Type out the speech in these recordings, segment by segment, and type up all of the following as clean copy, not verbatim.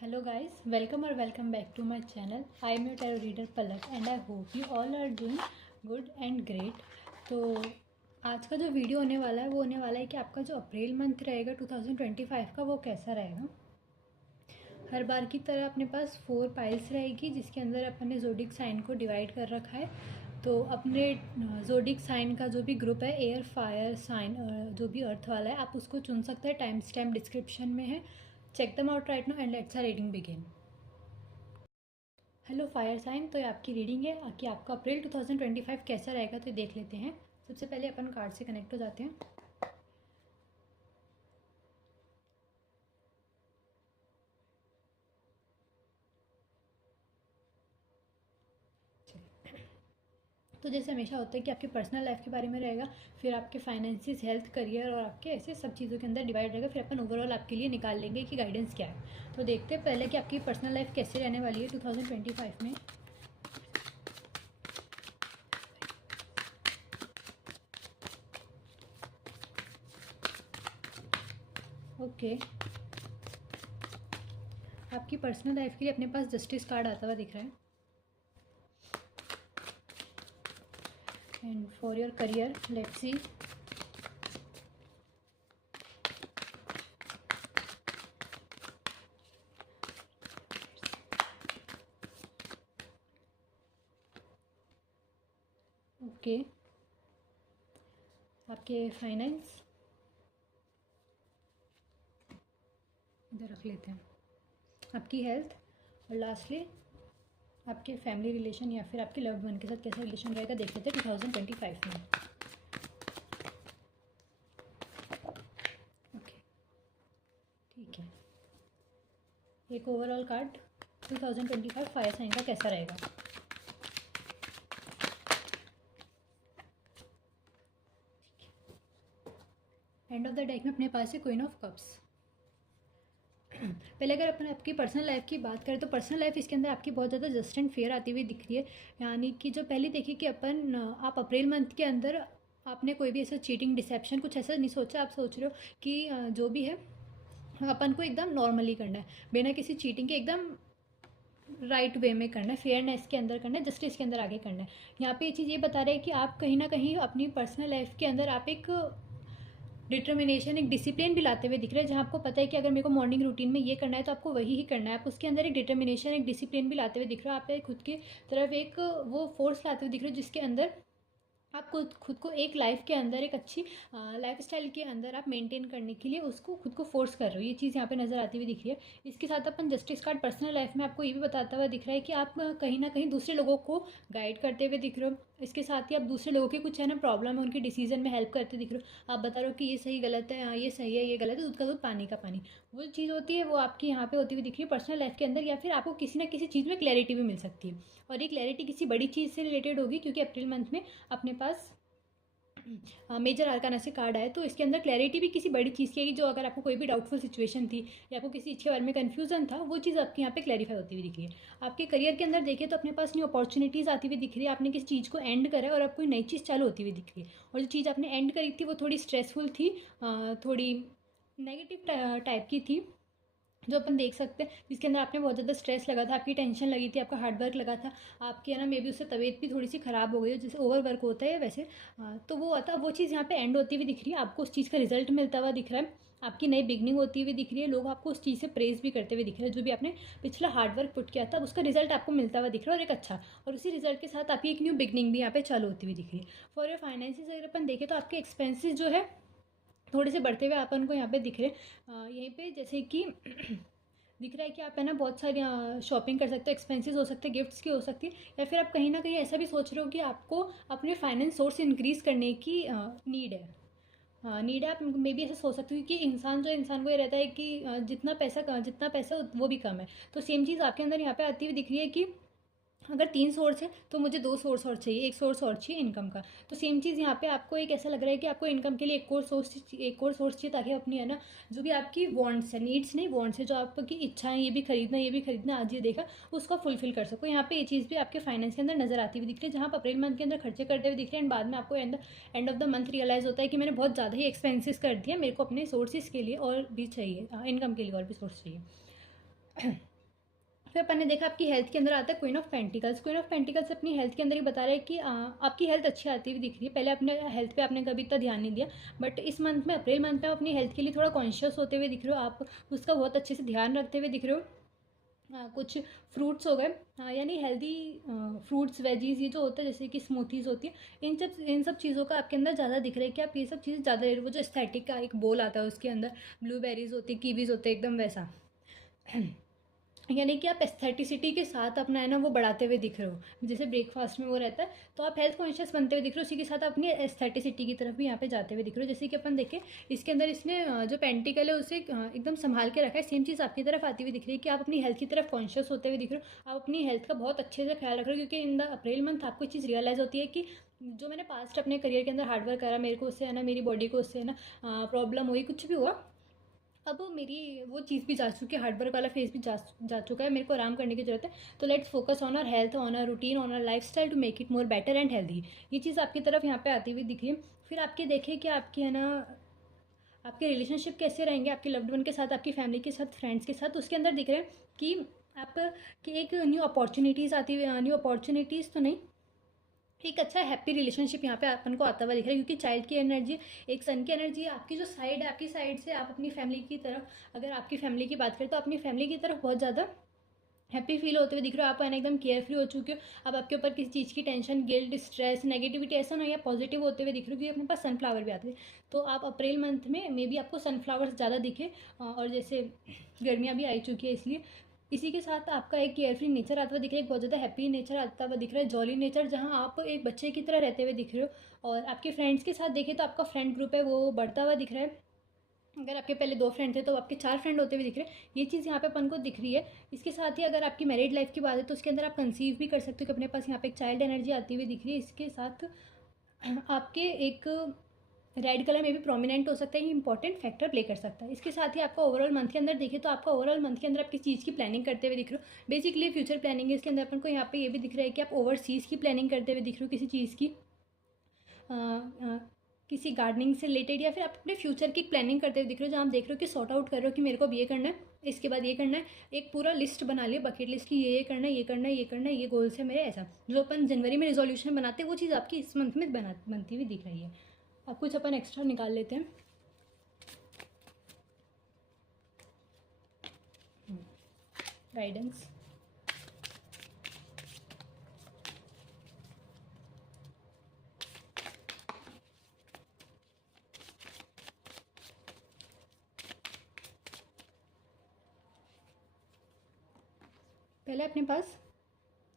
Hello guys, welcome or welcome back to my channel. I am your tarot reader Palak and I hope you all are doing good and great. तो आज का जो video होने वाला है वो होने वाला है कि आपका जो अप्रैल मंथ रहेगा 2025 का वो कैसा रहेगा। हर बार की तरह अपने पास 4 पाइल्स रहेगी जिसके अंदर अपन ने जोडिक साइन को डिवाइड कर रखा है। तो अपने जोडिक साइन का जो भी ग्रुप है एयर फायर साइन जो भी अर्थ वाला है आप उसको चुन सकते हैं। टाइम स्टैम्प डिस्क्रिप्शन में है। Check them out right now and let's our reading begin. Hello fire sign, तो ये आपकी रीडिंग है कि आपका अप्रैल 2025 कैसा रहेगा। तो देख लेते हैं। सबसे पहले अपन कार्ड से कनेक्ट हो जाते हैं। तो जैसे हमेशा होता है कि आपकी पर्सनल लाइफ के बारे में रहेगा, फिर आपके फाइनेंसिस, हेल्थ, करियर और आपके ऐसे सब चीज़ों के अंदर डिवाइड रहेगा। फिर अपन ओवरऑल आपके लिए निकाल लेंगे कि गाइडेंस क्या है। तो देखते हैं पहले कि आपकी पर्सनल लाइफ कैसे रहने वाली है 2025 में। ओके, आपकी पर्सनल लाइफ के लिए अपने पास जस्टिस कार्ड आता हुआ दिख रहा है। And for your career let's see. Okay, आपके फाइनेंस इधर रख लेते हैं, आपकी हेल्थ और लास्टली आपके फैमिली रिलेशन या फिर आपके लव्ड वन के साथ कैसा रिलेशन रहेगा देख लेते हैं 2025 में। ओके, ठीक है। एक ओवरऑल कार्ड 2025 फायर साइन का कैसा रहेगा। एंड ऑफ द डेक में अपने पास है क्वीन ऑफ कप्स। पहले अगर अपन आपकी पर्सनल लाइफ की बात करें तो पर्सनल लाइफ इसके अंदर आपकी बहुत ज़्यादा जस्ट एंड फेयर आती हुई दिख रही है। यानी कि जो पहले देखिए कि अपन आप अप्रैल मंथ के अंदर आपने कोई भी ऐसा चीटिंग, डिसेप्शन कुछ ऐसा नहीं सोचा। आप सोच रहे हो कि जो भी है अपन को एकदम नॉर्मली करना है, बिना किसी चीटिंग के एकदम राइट वे में करना है, फेयरनेस के अंदर करना है, जस्टिस के अंदर आगे करना है। यहाँ पे ये चीज़ ये बता रहे हैं कि आप कहीं ना कहीं अपनी पर्सनल लाइफ के अंदर आप एक डिटर्मिनेशन, एक डिसिप्लिन भी लाते हुए दिख रहे हैं। जहाँ आपको पता है कि अगर मेरे को मॉर्निंग रूटीन में ये करना है तो आपको वही ही करना है। आप उसके अंदर एक डिटर्मिनेशन, एक डिसिप्लिन भी लाते हुए दिख रहे हो। आप खुद की तरफ एक वो फोर्स लाते हुए दिख रहे हो जिसके अंदर आप खुद को एक लाइफ के अंदर एक अच्छी लाइफ स्टाइल के अंदर आप मेंटेन करने के लिए उसको खुद को फोर्स कर रहे हो। ये चीज़ यहाँ पे नज़र आती हुई दिख रही है। इसके साथ अपन जस्टिस कार्ड पर्सनल लाइफ में आपको ये भी बताता हुआ दिख रहा है कि आप कहीं ना कहीं दूसरे लोगों को गाइड करते हुए दिख रहे हो। इसके साथ ही आप दूसरे लोगों के कुछ है ना प्रॉब्लम है उनके डिसीजन में हेल्प करते दिख रहे हो। आप बता रहे हो कि ये सही गलत है, ये सही है, ये गलत है, दूध का दूध पानी का पानी। वो चीज़ होती है वो आपकी यहाँ पे होती हुई दिख रही है पर्सनल लाइफ के अंदर। या फिर आपको किसी ना किसी चीज़ में क्लैरिटी भी मिल सकती है और ये क्लैरिटी किसी बड़ी चीज़ से रिलेटेड होगी क्योंकि अप्रैल मंथ में अपने पास मेजर आर्काना से कार्ड आए। तो इसके अंदर क्लैरिटी भी किसी बड़ी चीज़ की है। जो अगर आपको कोई भी डाउटफुल सिचुएशन थी या आपको किसी चीज़ के बारे में कन्फ्यूजन था वो चीज़ आपके यहाँ पे क्लैरिफाई होती हुई दिख रही है। आपके करियर के अंदर देखिए तो अपने पास न्यू अपॉर्चुनिटीज़ आती हुई दिख रही है। आपने किसी चीज़ को एंड करा है और अब कोई नई चीज़ चालू होती हुई दिख रही है। और जो चीज़ आपने एंड करी थी वो थोड़ी स्ट्रेसफुल थी, थोड़ी नेगेटिव टाइप की थी जो अपन देख सकते हैं, जिसके अंदर आपने बहुत ज़्यादा स्ट्रेस लगा था, आपकी टेंशन लगी थी, आपका हार्डवर्क लगा था, आपकी है ना मे बी उससे तबीयत भी थोड़ी सी ख़राब हो गई है जैसे ओवर वर्क होता है वैसे। तो वो आता वो चीज़ यहाँ पे एंड होती हुई दिख रही है। आपको उस चीज़ का रिजल्ट मिलता हुआ दिख रहा है, आपकी नई बिगनिंग होती हुई दिख रही है। लोग आपको उस चीज़ से प्रेज़ भी करते हुए दिख रहे हैं। जो भी आपने पिछला हार्डवर्क पुट किया था उसका रिजल्ट आपको मिलता हुआ दिख रहा है और एक अच्छा, और उसी रिजल्ट के साथ आपकी एक न्यू बिगनिंग भी यहाँ पे चालू होती हुई दिख रही है। फॉर योर फाइनेंसिस अगर अपन देखें तो आपके एक्सपेंसेस जो है थोड़े से बढ़ते हुए अपन को यहाँ पे दिख रहे हैं। यहीं पे जैसे कि दिख रहा है कि आप है ना बहुत सारी शॉपिंग कर सकते हो, एक्सपेंसेस हो सकते हैं, गिफ्ट्स की हो सकती है, या फिर आप कहीं ना कहीं ऐसा भी सोच रहे हो कि आपको अपने फाइनेंस सोर्स इंक्रीज़ करने की नीड है। नीड है। आप मे बी ऐसा सोच सकते हो कि इंसान को ये रहता है कि जितना पैसा वो भी कम है। तो सेम चीज़ आपके अंदर यहाँ पे आती हुई दिख रही है कि अगर 3 सोर्स है तो मुझे 2 सोर्स और चाहिए, 1 सोर्स और चाहिए इनकम का। तो सेम चीज़ यहाँ पे आपको एक ऐसा लग रहा है कि आपको इनकम के लिए एक और सोर्स चाहिए ताकि अपनी है ना जो भी आपकी वांट्स है, नीड्स नहीं वांट्स है, जो आपकी इच्छाएं ये भी खरीदना आज ये देखा उसको फुलफिल कर सको। यहाँ पे ये चीज़ भी आपके फाइनेंस के अंदर नजर आती हुई दिख रही है, जहाँ आप अप्रैल मंथ के अंदर खर्चे करते हुए दिख रहे हैं एंड बाद में आपको end of the month realise होता है कि मैंने बहुत ज़्यादा ही एक्सपेंसेस कर दिया, मेरे को अपने सोर्सेज के लिए और भी चाहिए, इनकम के लिए और भी सोर्स चाहिए। फिर अपन ने देखा आपकी हेल्थ के अंदर आता है queen of pentacles. Queen of pentacles अपनी हेल्थ के अंदर ही बता रहा है कि आपकी हेल्थ अच्छी आती हुई दिख रही है। पहले अपने हेल्थ पे आपने कभी इतना ध्यान नहीं दिया, बट इस मंथ में, अप्रैल मंथ में, आप अपनी हेल्थ के लिए थोड़ा कॉन्शियस होते हुए दिख रहे हो, आप उसका बहुत अच्छे से ध्यान रखते हुए दिख रहे हो। कुछ फ्रूट्स हो गए, यानी हेल्दी फ्रूट्स वेजीज ये जो होता है, जैसे कि स्मूथीज़ होती है, इन सब चीज़ों का आपके अंदर ज़्यादा दिख रहा है कि आप ये सब चीज़ें ज़्यादा ले रहे हो। वो जो एस्थेटिक का एक बोल आता है उसके अंदर ब्लूबेरीज होती है, कीवीज़ होते हैं, एकदम वैसा। यानी कि आप एस्थेटिसिटी के साथ अपना है ना वो बढ़ाते हुए दिख रहे हो, जैसे ब्रेकफास्ट में वो रहता है, तो आप हेल्थ कॉन्शियस बनते हुए दिख रहे हो, उसी के साथ अपनी एस्थेटिसिटी की तरफ भी यहाँ पे जाते हुए दिख रहे हो। जैसे कि अपन देखें, इसके अंदर इसने जो पेंटिकल है उसे एकदम संभाल के रखा है। सेम चीज़ आपकी तरफ आती हुई दिख रही है कि आप अपनी हेल्थ की तरफ कॉन्शियस होते हुए दिख रहे हो, आप अपनी हेल्थ का बहुत अच्छे से ख्याल रख रहे हो, क्योंकि इन द अप्रैल मंथ आपको चीज़ रियलाइज़ होती है कि जो मैंने पास्ट अपने करियर के अंदर हार्डवर्क करा, मेरे को उससे है ना, मेरी बॉडी को उससे है ना प्रॉब्लम हुई, कुछ भी हुआ, अब मेरी वो चीज़ भी जा चुकी है, हार्डवर्क वाला फेज भी जा चुका है, मेरे को आराम करने की ज़रूरत है। तो let's focus on our health, on our routine, on our lifestyle to make it more better and healthy. ये चीज़ आपकी तरफ यहाँ पे आती हुई दिख रही है। फिर आपके देखें कि आपकी है ना, आपके रिलेशनशिप कैसे रहेंगे आपके लव्ड वन के साथ, आपकी फैमिली के साथ, फ्रेंड्स के साथ, उसके अंदर दिख रहे हैं कि आप कि एक न्यू अपॉर्चुनिटीज़ आती हुई, न्यू अपॉर्चुनिटीज़ तो नहीं, एक अच्छा हैप्पी रिलेशनशिप यहाँ पे अपन को आता हुआ दिख रहा है, क्योंकि चाइल्ड की एनर्जी, एक सन की एनर्जी है। आपकी जो साइड है, आपकी साइड से आप अपनी फैमिली की तरफ, अगर आपकी फैमिली की बात करें तो अपनी फैमिली की तरफ बहुत ज़्यादा हैप्पी फील होते हुए दिख रहे हो, आप एकदम केयर फ्री हो चुके हो। अब आपके ऊपर किसी चीज़ की टेंशन, गिल्ट, स्ट्रेस, नेगेटिविटी ऐसा नहीं है, पॉजिटिव होते हुए दिख रहे हो, क्योंकि अपने पास सनफ्लावर भी आते हैं। तो आप अप्रैल मंथ में मे बी आपको सनफ्लावर्स ज़्यादा दिखे, और जैसे गर्मियाँ भी आई चुकी है इसलिए, इसी के साथ आपका एक केयर फ्री नेचर आता हुआ दिख रहा है, एक बहुत ज़्यादा हैप्पी नेचर आता हुआ दिख रहा है, जॉली नेचर, जहाँ आप एक बच्चे की तरह रहते हुए दिख रहे हो। और आपके फ्रेंड्स के साथ देखें तो आपका फ्रेंड ग्रुप है वो बढ़ता हुआ दिख रहा है। अगर आपके पहले 2 फ्रेंड थे तो आपके 4 फ्रेंड होते हुए दिख रहे हैं, ये चीज़ यहाँ पे अपन को दिख रही है। इसके साथ ही अगर आपकी मैरिड लाइफ की बात है तो उसके अंदर आप कंसीव भी कर सकते हो, कि अपने पास यहाँ पे एक चाइल्ड एनर्जी आती हुई दिख रही है। इसके साथ आपके एक रेड कलर में भी प्रोमिनेंट हो सकता है, ये इंपॉर्टेंट फैक्टर प्ले कर सकता है। इसके साथ ही आपका ओवरऑल मंथ के अंदर देखें तो आपका ओवरऑल मंथ के अंदर आप किस चीज़ की प्लानिंग करते हुए दिख रहे हो, बेसिकली फ्यूचर प्लानिंग है। इसके अंदर अपन को यहाँ पे ये भी दिख रहा है कि आप ओवरसीज़ की प्लानिंग करते हुए दिख रहे हो, किसी चीज़ की, किसी गार्डनिंग से रिलेटेड, या फिर आप अपने फ्यूचर की प्लानिंग करते हुए दिख रहे हो, जहाँ आप देख रहे हो कि सॉर्ट आउट कर रहे हो कि मेरे को अब ये करना है, इसके बाद ये करना है, एक पूरा लिस्ट बना लिया, बकेट लिस्ट की, ये करना है, ये करना है, ये करना है, ये गोल्स है मेरे, ऐसा जो अपन जनवरी में रिजोल्यूशन बनाते हैं वो चीज़ आपकी इस मंथ में बनती हुई दिख रही है। अब कुछ अपन एक्स्ट्रा निकाल लेते हैं। गाइडेंस, पहले अपने पास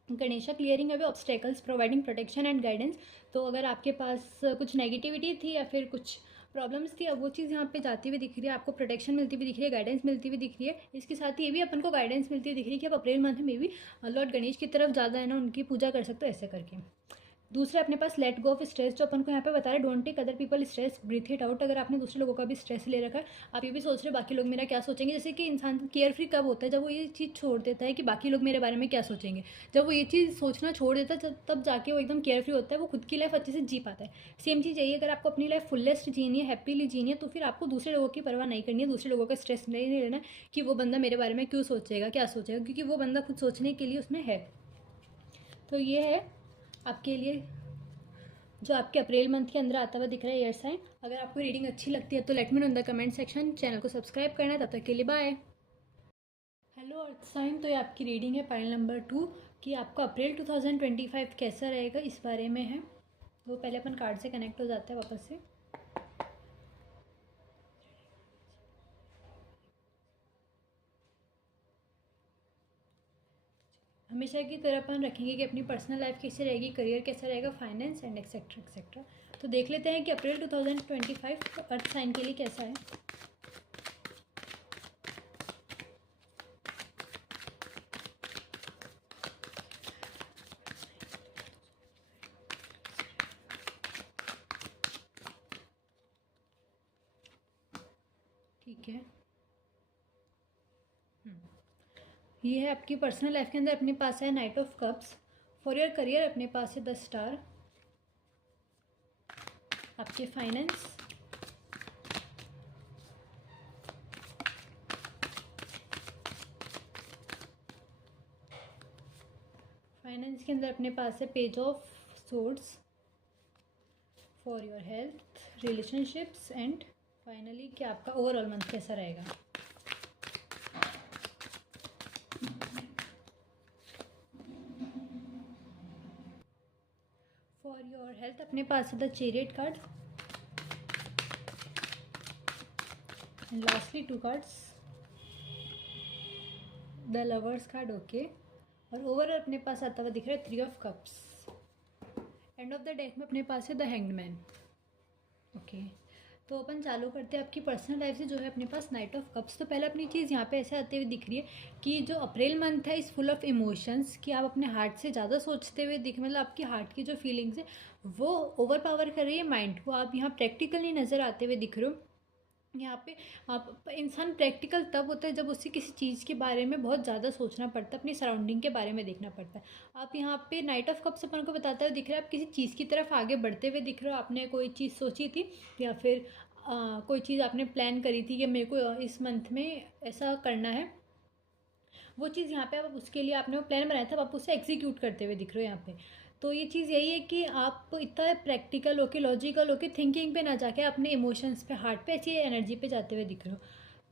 Ganesha clearing away obstacles, providing protection and guidance. तो अगर आपके पास कुछ नेगेटिविटी थी या फिर कुछ प्रॉब्लम्स थी, अब वो चीज़ यहाँ पे जाती हुई दिख रही है, आपको प्रोटेक्शन मिलती हुई दिख रही है, गाइडेंस मिलती हुई दिख रही है। इसके साथ ही ये भी अपन को गाइडेंस मिलती हुई दिख रही है कि आप अप्रैल मंथ में भी लॉर्ड गणेश की तरफ ज़्यादा है ना उनकी पूजा कर सकते हो, ऐसे करके। दूसरा अपने पास लेट गो ऑफ स्ट्रेस, जो अपन को यहाँ पे बता रहे हैं, don't take other people stress, breathe it out. अगर आपने दूसरे लोगों का भी स्ट्रेस ले रखा है, आप ये भी सोच रहे हो बाकी लोग मेरा क्या सोचेंगे, जैसे कि इंसान केयर फ्री कब होता है, जब वो ये चीज़ छोड़ देता है कि बाकी लोग मेरे बारे में क्या सोचेंगे। जब वो ये चीज़ सोचना छोड़ देता है तब जाके वो एकदम केयर फ्री होता है, वो खुद की लाइफ अच्छे से जी पाता है। सेम चीज़ यही, अगर आपको अपनी लाइफ फुलेस्ट जीनी है, हैप्पीली जीनी है, तो फिर आपको दूसरे लोगों की परवाह नहीं करनी है, दूसरे लोगों का स्ट्रेस नहीं लेना है कि वो बंदा मेरे बारे में क्यों सोचेगा, क्या सोचेगा, क्योंकि वो बंदा खुद सोचने के लिए उसमें है। तो ये है आपके लिए जो आपके अप्रैल मंथ के अंदर आता हुआ दिख रहा है ईयर साइन। अगर आपको रीडिंग अच्छी लगती है तो let me know in the comment section. Channel को सब्सक्राइब करना है, तब तक के लिए बाय। हेलो अर्थ साइन, तो ये आपकी रीडिंग है पाइल नंबर 2, कि आपका अप्रैल 2025 कैसा रहेगा इस बारे में है। वो पहले अपन कार्ड से कनेक्ट हो जाते हैं वापस से। हमेशा की तरह अपन रखेंगे कि अपनी पर्सनल लाइफ कैसी रहेगी, करियर कैसा रहेगा, फाइनेंस एंड एक्सेट्रा एक्सेट्रा। तो देख लेते हैं कि अप्रैल 2025 अर्थ साइन के लिए कैसा है। ठीक है, ये है आपकी पर्सनल लाइफ के अंदर अपने पास है night of cups. For your career अपने पास है 10 स्टार। आपके फाइनेंस, फाइनेंस के अंदर अपने पास है page of swords for your health, relationships and finally कि आपका ओवरऑल मंथ कैसा रहेगा। फॉर योर हेल्थ अपने पास है the chariot card and lastly 2 cards the lovers card. Okay, और ओवरऑल अपने पास आता हुआ दिख रहा है 3 of cups. And of the deck में अपने पास है द हैंग्ड मैन। ओके, तो अपन चालू करते हैं आपकी पर्सनल लाइफ से जो है अपने पास नाइट ऑफ कप्स। तो पहले अपनी चीज़ यहाँ पे ऐसे आते हुए दिख रही है कि जो अप्रैल मंथ है इज़ फुल ऑफ इमोशंस, कि आप अपने हार्ट से ज़्यादा सोचते हुए दिख, मतलब आपकी हार्ट की जो फीलिंग्स है वो ओवर पावर कर रही है माइंड को। आप यहाँ प्रैक्टिकली नज़र आते हुए दिख रहे हो। यहाँ पे आप इंसान प्रैक्टिकल तब होता है जब उसे किसी चीज़ के बारे में बहुत ज़्यादा सोचना पड़ता है, अपनी सराउंडिंग के बारे में देखना पड़ता है। आप यहाँ पे नाइट ऑफ कप्स अपन को बताता हुआ दिख रहा है, आप किसी चीज़ की तरफ आगे बढ़ते हुए दिख रहे हो। आपने कोई चीज़ सोची थी या फिर कोई चीज़ आपने प्लान करी थी कि मेरे को इस मंथ में ऐसा करना है, वो चीज़ यहाँ पे आप उसके लिए आपने वो प्लान बनाया था, आप उसे एग्जीक्यूट करते हुए दिख रहे हो यहाँ पे। तो ये चीज़ यही है कि आप इतना प्रैक्टिकल होके, लॉजिकल होके, थिंकिंग पे ना जाके अपने इमोशंस पे, हार्ट पे, ऐसी एनर्जी पे जाते हुए दिख रहे हो।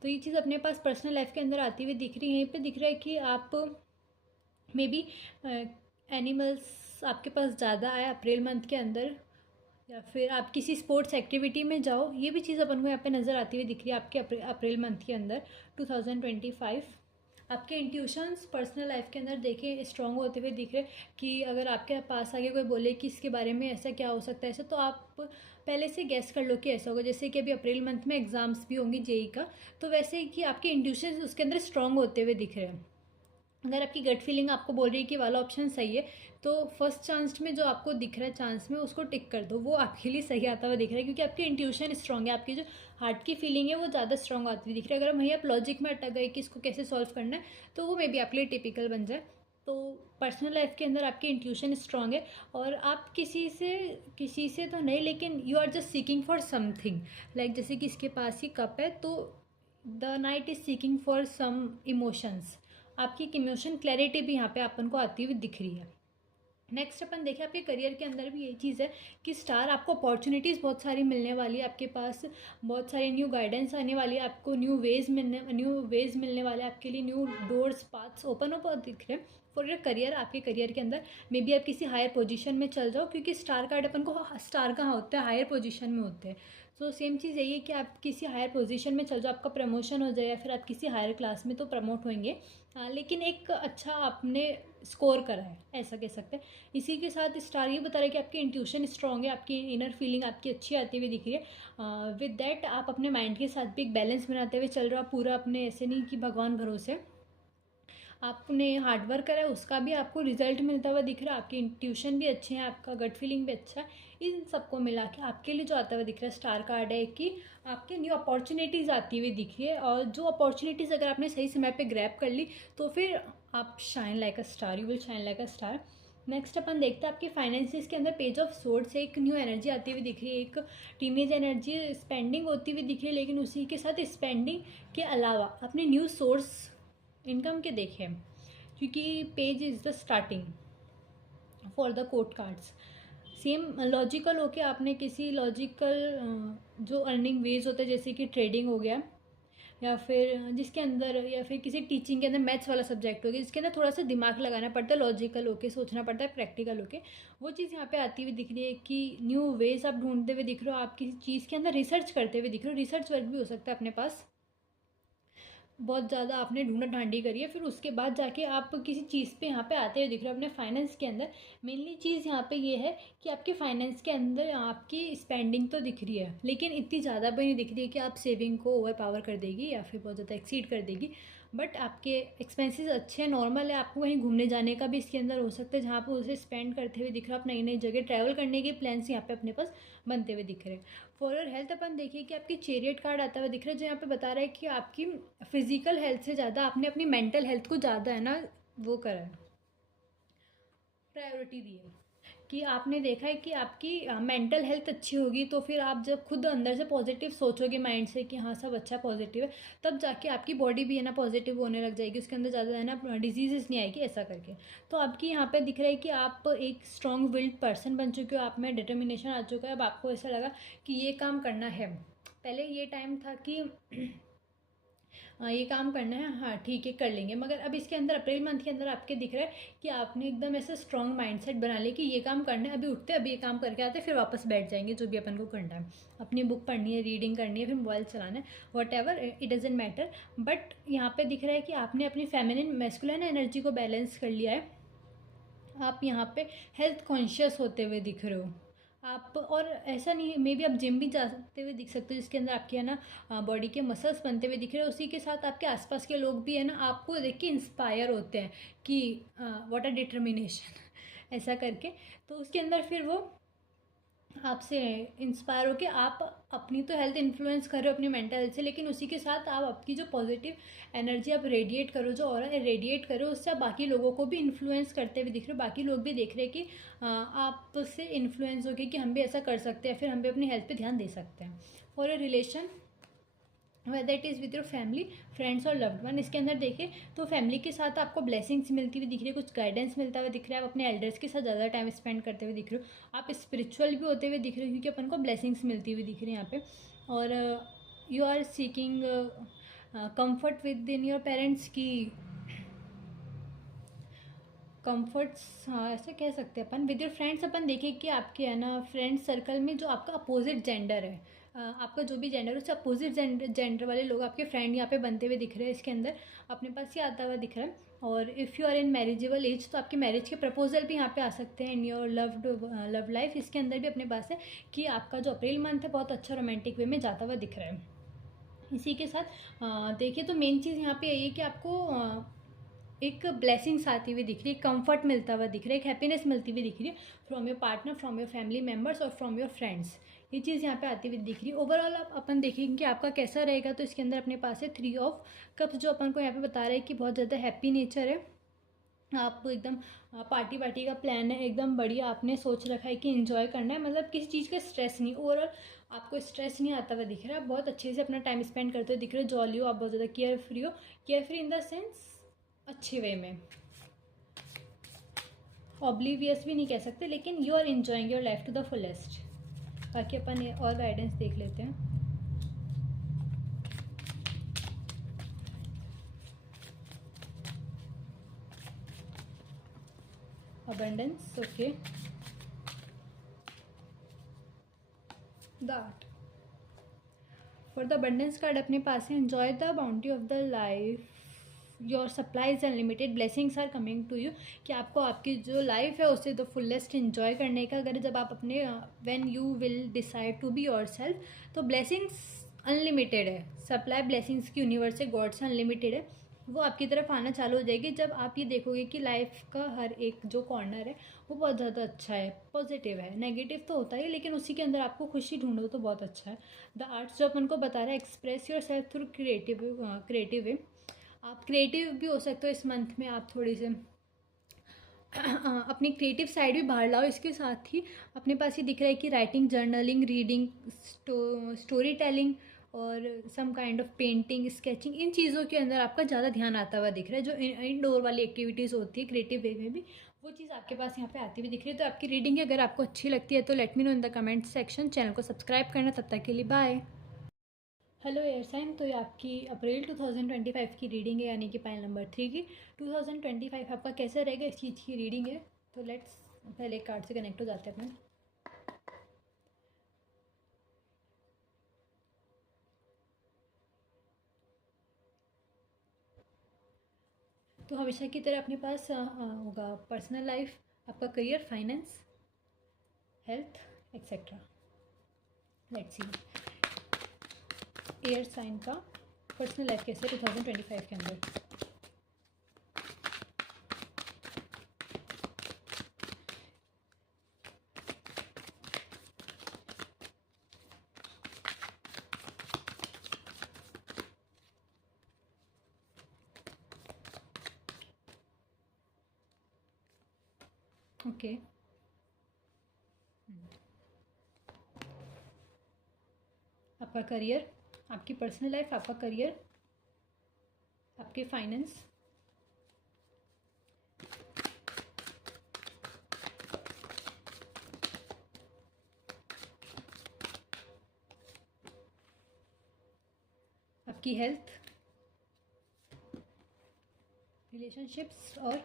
तो ये चीज़ अपने पास पर्सनल लाइफ के अंदर आती हुई दिख रही है। यहीं पे दिख रहा है कि आप मे बी एनिमल्स आपके पास ज़्यादा आए अप्रैल मंथ के अंदर, या फिर आप किसी स्पोर्ट्स एक्टिविटी में जाओ। ये भी चीज़ अपन को यहाँ पे नज़र आती हुई दिख रही है आपके अप्रैल मंथ के अंदर 2025। आपके इंट्यूशंस पर्सनल लाइफ के अंदर देखें स्ट्रॉन्ग होते हुए दिख रहे कि अगर आपके पास आगे कोई बोले कि इसके बारे में ऐसा क्या हो सकता है ऐसा, तो आप पहले से गेस कर लो कि ऐसा होगा। जैसे कि अभी अप्रैल मंथ में एग्ज़ाम्स भी होंगे जेई का, तो वैसे ही कि आपके इंट्यूशंस उसके अंदर स्ट्रॉन्ग होते हुए दिख रहे हैं। अगर आपकी गट फीलिंग आपको बोल रही है कि वाला ऑप्शन सही है, तो फर्स्ट चांस में जो आपको दिख रहा है चांस में उसको टिक कर दो, वो आपके लिए सही आता हुआ दिख रहा है, क्योंकि आपकी इंट्यूशन स्ट्रॉन्ग है, आपकी जो हार्ट की फीलिंग है वो ज़्यादा स्ट्रॉन्ग आती हुई दिख रही है। अगर वहीं आप लॉजिक में अटक गए कि इसको कैसे सॉल्व करना है, तो वो मे बी आपके लिए टिपिकल बन जाए। तो पर्सनल लाइफ के अंदर आपकी इंट्यूशन स्ट्रॉन्ग है और आप किसी से तो नहीं, लेकिन you are just seeking for something. Like जैसे कि इसके पास ही कप है, तो the knight is seeking for some emotions. आपकी एक इमोशन क्लैरिटी भी यहाँ पे अपन को आती हुई दिख रही है। नेक्स्ट अपन देखें आपके करियर के अंदर भी यही चीज़ है कि स्टार आपको अपॉर्चुनिटीज़ बहुत सारी मिलने वाली है, आपके पास बहुत सारी न्यू गाइडेंस आने वाली है, आपको न्यू वेज मिलने वाले, आपके लिए new doors paths open up दिख रहे हैं फॉर योर करियर। आपके करियर के अंदर मे बी आप किसी हायर पोजीशन में चल जाओ, क्योंकि स्टार कार्ड अपन को स्टार कहाँ होता है, हायर पोजीशन में होते हैं। तो सेम चीज़ यही है कि आप किसी हायर पोजीशन में चल जाओ, आपका प्रमोशन हो जाए, या फिर आप किसी हायर क्लास में तो प्रमोट होंगे, लेकिन एक अच्छा आपने स्कोर करा है, ऐसा कह सकते हैं। इसी के साथ स्टार ये बता रहे हैं कि आपकी इंट्यूशन स्ट्रॉन्ग है, आपकी इनर फीलिंग आपकी अच्छी आती हुई दिख रही है। विद दैट आप अपने माइंड के साथ भी एक बैलेंस बनाते हुए चल रहे हो, आप पूरा अपने ऐसे नहीं कि भगवान भरोसे, आपने हार्डवर्क करा है उसका भी आपको रिजल्ट मिलता हुआ दिख रहा है, आपकी इंट्यूशन भी अच्छी है, आपका गट फीलिंग भी अच्छा है। इन सबको मिला के आपके लिए जो आता हुआ दिख रहा है स्टार कार्ड है कि आपके न्यू अपॉर्चुनिटीज़ आती हुई दिख रही है, और जो अपॉर्चुनिटीज़ अगर आपने सही समय पे ग्रैब कर ली तो फिर आप shine like a star, you will shine like a star. Next अपन देखते हैं आपके फाइनेंसिस के अंदर पेज ऑफ सोर्ड से एक न्यू एनर्जी आती हुई दिख रही है, एक टीनेज एनर्जी स्पेंडिंग होती हुई दिख रही है, लेकिन उसी के साथ स्पेंडिंग के अलावा अपने न्यू सोर्स इनकम के देखें, क्योंकि page is the starting for the court cards. Same logical होके आपने किसी लॉजिकल जो अर्निंग वेज होते हैं, जैसे कि ट्रेडिंग हो गया, या फिर जिसके अंदर, या फिर किसी टीचिंग के अंदर मैथ्स वाला सब्जेक्ट हो गया जिसके अंदर थोड़ा सा दिमाग लगाना पड़ता है, लॉजिकल होके सोचना पड़ता है, प्रैक्टिकल होके, वो चीज़ यहाँ पे आती हुई दिख रही है कि न्यू वेज आप ढूंढते हुए दिख रहे हो, आप किसी चीज़ के अंदर रिसर्च करते हुए दिख रहे हो। रिसर्च वर्क भी हो सकता है अपने पास, बहुत ज़्यादा आपने ढूंढा ढांडी करी है, फिर उसके बाद जाके आप किसी चीज़ पे यहाँ पे आते हुए दिख रहे हो अपने फाइनेंस के अंदर। मेनली चीज़ यहाँ पे ये है कि आपके फाइनेंस के अंदर आपकी स्पेंडिंग तो दिख रही है, लेकिन इतनी ज़्यादा भी नहीं दिख रही है कि आप सेविंग को ओवर पावर कर देगी या फिर बहुत ज़्यादा एक्सीड कर देगी। बट आपके एक्सपेंसेस अच्छे हैं, नॉर्मल है। आपको कहीं घूमने जाने का भी इसके अंदर हो सकता है, जहाँ पर उसे स्पेंड करते हुए दिख रहा है। आप नई नई जगह ट्रैवल करने के प्लान्स यहाँ पे अपने पास बनते हुए दिख रहे हैं। फॉर योर हेल्थ अपन देखिए कि आपकी चैरियट कार्ड आता हुआ दिख रहा है, जो यहाँ पे बता रहा है कि आपकी फिजिकल हेल्थ से ज़्यादा आपने अपनी मेंटल हेल्थ को ज़्यादा है ना वो करा है, प्रायोरिटी दी है। कि आपने देखा है कि आपकी मेंटल हेल्थ अच्छी होगी तो फिर आप जब खुद अंदर से पॉजिटिव सोचोगे माइंड से कि हाँ सब अच्छा पॉजिटिव है, तब जाके आपकी बॉडी भी है ना पॉजिटिव होने लग जाएगी, उसके अंदर ज़्यादा है ना डिजीजेस नहीं आएगी ऐसा करके। तो आपकी यहाँ पे दिख रहा है कि आप एक स्ट्रॉन्ग विल्ड पर्सन बन चुके हो, आप में डिटर्मिनेशन आ चुका है। अब आपको ऐसा लगा कि ये काम करना है। पहले ये टाइम था कि हाँ ये काम करना है, हाँ ठीक है कर लेंगे, मगर अब इसके अंदर अप्रैल मंथ के अंदर आपके दिख रहा है कि आपने एकदम ऐसा स्ट्रॉन्ग माइंडसेट बना लिया कि ये काम करना है, अभी उठते अभी ये काम करके आते फिर वापस बैठ जाएंगे, जो भी अपन को करना है, अपनी बुक पढ़नी है, रीडिंग करनी है, फिर मोबाइल चलाना है, what ever it doesn't matter. But यहाँ पे दिख रहा है कि आपने अपनी फेमिनिन मैस्कुलिन एनर्जी को बैलेंस कर लिया है। आप यहाँ पे हेल्थ कॉन्शियस होते हुए दिख रहे हो आप, और ऐसा नहीं है, मे बी आप जिम भी जाते हुए दिख सकते हो जिसके अंदर आपके है ना बॉडी के मसल्स बनते हुए दिख रहे हो। उसी के साथ आपके आसपास के लोग भी है ना आपको देख के इंस्पायर होते हैं कि व्हाट अ डिटर्मिनेशन ऐसा करके। तो उसके अंदर फिर वो आपसे इंस्पायर हो कि आप अपनी तो हेल्थ इन्फ्लुएंस कर रहे हो अपनी मेंटल हेल्थ से, लेकिन उसी के साथ आप आपकी जो पॉजिटिव एनर्जी आप रेडिएट करो, जो ऑरा रेडिएट करो, उससे आप बाकी लोगों को भी इन्फ्लुएंस करते हुए दिख रहे हो। बाकी लोग भी देख रहे हैं कि आपसे इन्फ्लुएंस हो गए कि हम भी ऐसा कर सकते हैं, फिर हम भी अपनी हेल्थ पे ध्यान दे सकते हैं। For a relation whether it is with your family, friends और लव्ड वन, इसके अंदर देखें तो फैमिली के साथ आपको ब्लेसिंग्स मिलती हुई दिख रही है, कुछ गाइडेंस मिलता हुआ दिख रहा है, आप अपने एल्डर्स के साथ ज़्यादा टाइम स्पेंड करते हुए दिख रहे हो, आप स्पिरिचुअल भी होते हुए दिख रहे हो क्योंकि अपन को ब्लेसिंग्स मिलती हुई दिख रही है यहाँ पे। और you are seeking comfort within your parents की कंफर्ट्स, हाँ ऐसे कह सकते हैं अपन। विद योर फ्रेंड्स अपन देखें कि आपके है ना फ्रेंड सर्कल में जो आपका अपोजिट जेंडर है, आपका जो भी जेंडर है उससे अपोजिट जेंडर वाले लोग आपके फ्रेंड यहाँ पे बनते हुए दिख रहे हैं, इसके अंदर अपने पास ही आता हुआ दिख रहा है। और if you are in marriageable age तो आपके मैरिज के प्रपोजल भी यहाँ पे आ सकते हैं इन योर लव लाइफ, इसके अंदर भी अपने पास है कि आपका जो अप्रैल मंथ है बहुत अच्छा रोमांटिक वे में जाता हुआ दिख रहा है। इसी के साथ देखिए तो मेन चीज़ यहाँ पे यही है कि आपको एक ब्लेसिंग्स आती हुई दिख रही है, कंफर्ट मिलता हुआ दिख रहा है, एक हैप्पीनेस मिलती हुई दिख रही है from your partner, from your family members और फ्रॉम योर फ्रेंड्स। ये चीज़ यहाँ पे आती हुई दिख रही है। ओवरऑल आप अपन देखेंगे कि आपका कैसा रहेगा, तो इसके अंदर अपने पास है 3 ऑफ कप्स, जो अपन को यहाँ पे बता रहे हैं कि बहुत ज़्यादा हैप्पी नेचर है, आप एकदम पार्टी वार्टी का प्लान है एकदम बढ़िया, आपने सोच रखा है कि एंजॉय करना है, मतलब किसी चीज़ का स्ट्रेस नहीं, ओवरऑल आपको स्ट्रेस नहीं आता हुआ दिख रहा है, आप बहुत अच्छे से अपना टाइम स्पेंड करते हुए दिख रहे हो, जॉली हो, आप बहुत ज़्यादा केयर फ्री हो, care free in the sense अच्छे वे में, ऑब्लिवियस भी नहीं कह सकते, लेकिन you are enjoying your life to the fullest. बाकी अपन और गाइडेंस देख लेते हैं। Abundance, okay, the art. For the abundance card अपने पास है enjoy the boundary of the life, your supplies unlimited, blessings are coming to you, कि आपको आपकी जो लाइफ है उसे द फुलेस्ट इन्जॉय करने का, अगर जब आप अपने when you will decide to be yourself, तो ब्लेसिंग्स अनलिमिटेड है, सप्लाई ब्लेसिंग्स की यूनिवर्स से गॉड से अनलिमिटेड है, वो आपकी तरफ आना चालू हो जाएगी जब आप ये देखोगे कि लाइफ का हर एक जो कॉर्नर है वो बहुत ज़्यादा अच्छा है, पॉजिटिव है, नेगेटिव तो होता है लेकिन उसी के अंदर आपको खुशी ढूंढो तो बहुत अच्छा है। द आर्ट्स जो अपन को बता रहा है express your self through creative way, आप क्रिएटिव भी हो सकते हो इस मंथ में, आप थोड़ी से अपनी क्रिएटिव साइड भी बाहर लाओ। इसके साथ ही अपने पास ये दिख रहा है कि writing, journaling, reading, story telling और some kind of painting, sketching, इन चीज़ों के अंदर आपका ज़्यादा ध्यान आता हुआ दिख रहा है, जो इनडोर वाली एक्टिविटीज़ होती है क्रिएटिव वे में भी, वो चीज़ आपके पास यहाँ पे आती हुई दिख रही है। तो आपकी रीडिंग अगर आपको अच्छी लगती है तो let me know in the comment section, channel को सब्सक्राइब करना, तब तक के लिए बाय। हेलो एयर साइन, तो ये आपकी अप्रैल 2025 की रीडिंग है, यानी कि पाइल नंबर 3 की। 2025 आपका कैसा रहेगा इस चीज़ की रीडिंग है। तो लेट्स पहले एक कार्ड से कनेक्ट हो जाते हैं अपने। तो हमेशा की तरह अपने पास होगा पर्सनल लाइफ, आपका career, finance, health etcetera. Let's see air sign का पर्सनल लाइफ कैसे 2025 के अंदर। ओके आपका करियर, आपकी पर्सनल लाइफ, आपका करियर, आपके फाइनेंस, आपकी हेल्थ, रिलेशनशिप्स और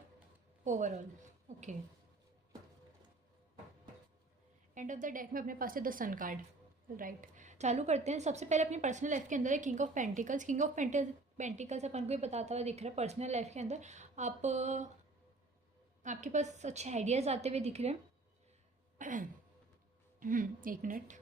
overall. Okay, end of the deck में अपने पास है द सन कार्ड। राइट, चालू करते हैं। सबसे पहले अपनी पर्सनल लाइफ के अंदर है king of pentacles. King of pentacles अपन को ही बताता हुआ दिख रहा है पर्सनल लाइफ के अंदर आप आपके पास अच्छे आइडियाज़ आते हुए दिख रहे हैं। एक मिनट।